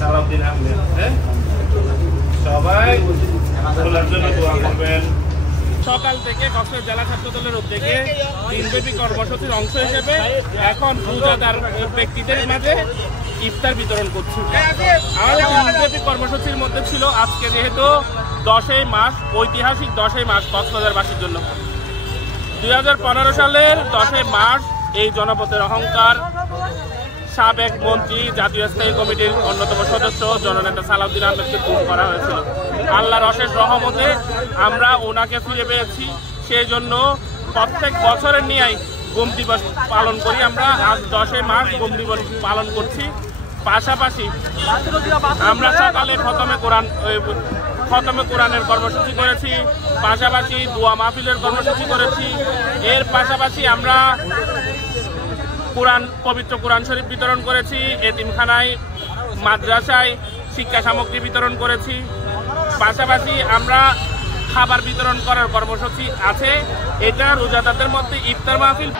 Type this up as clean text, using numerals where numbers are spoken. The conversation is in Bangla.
সালাউদ্দিন আহমেদ। সবাই খোলার জন্য দোয়া করবেন। সকাল থেকে কক্সবাজার জেলা ছাত্র দলের উদ্যোগে দিনব্যাপী কর্মসূচির অংশ হিসেবে এখন রোজাদার ব্যক্তিদের মাঝে ইফতার বিতরণ করছি। আমাদের দিনব্যাপী কর্মসূচির মধ্যে ছিল আজকে যেহেতু 10ই মার্চ, ঐতিহাসিক 10ই মার্চ কক্সবাজারবাসীর জন্য। 2015 সালের 10ই মার্চ এই জনপথের অহংকার সাবেক মন্ত্রী, জাতীয় স্থায়ী কমিটির অন্যতম সদস্য জননেতা সালাউদ্দিন আহমেদকে খুন করা হয়েছিল। আল্লাহর অশেষ রহমতে আমরা ওনাকে ফিরে পেয়েছি। সেই জন্য প্রত্যেক বছরের ন্যায় গুম দিবস পালন করি। আমরা আজ 10ই মার্চ গুম দিবস পালন করছি। পাশাপাশি আমরা সকালে খতমে কোরআনের কর্মসূচি করেছি, পাশাপাশি দোয়া মাহফিলের কর্মসূচি করেছি। এর পাশাপাশি আমরা পবিত্র কোরআন শরীফ বিতরণ করেছি, এতিমখানায় মাদ্রাসায় শিক্ষা সামগ্রী বিতরণ করেছি। পাশাপাশি আমরা খাবার বিতরণ করার কর্মসূচি আছে। এটা রোজাদারদের মধ্যে ইফতার মাহফিল।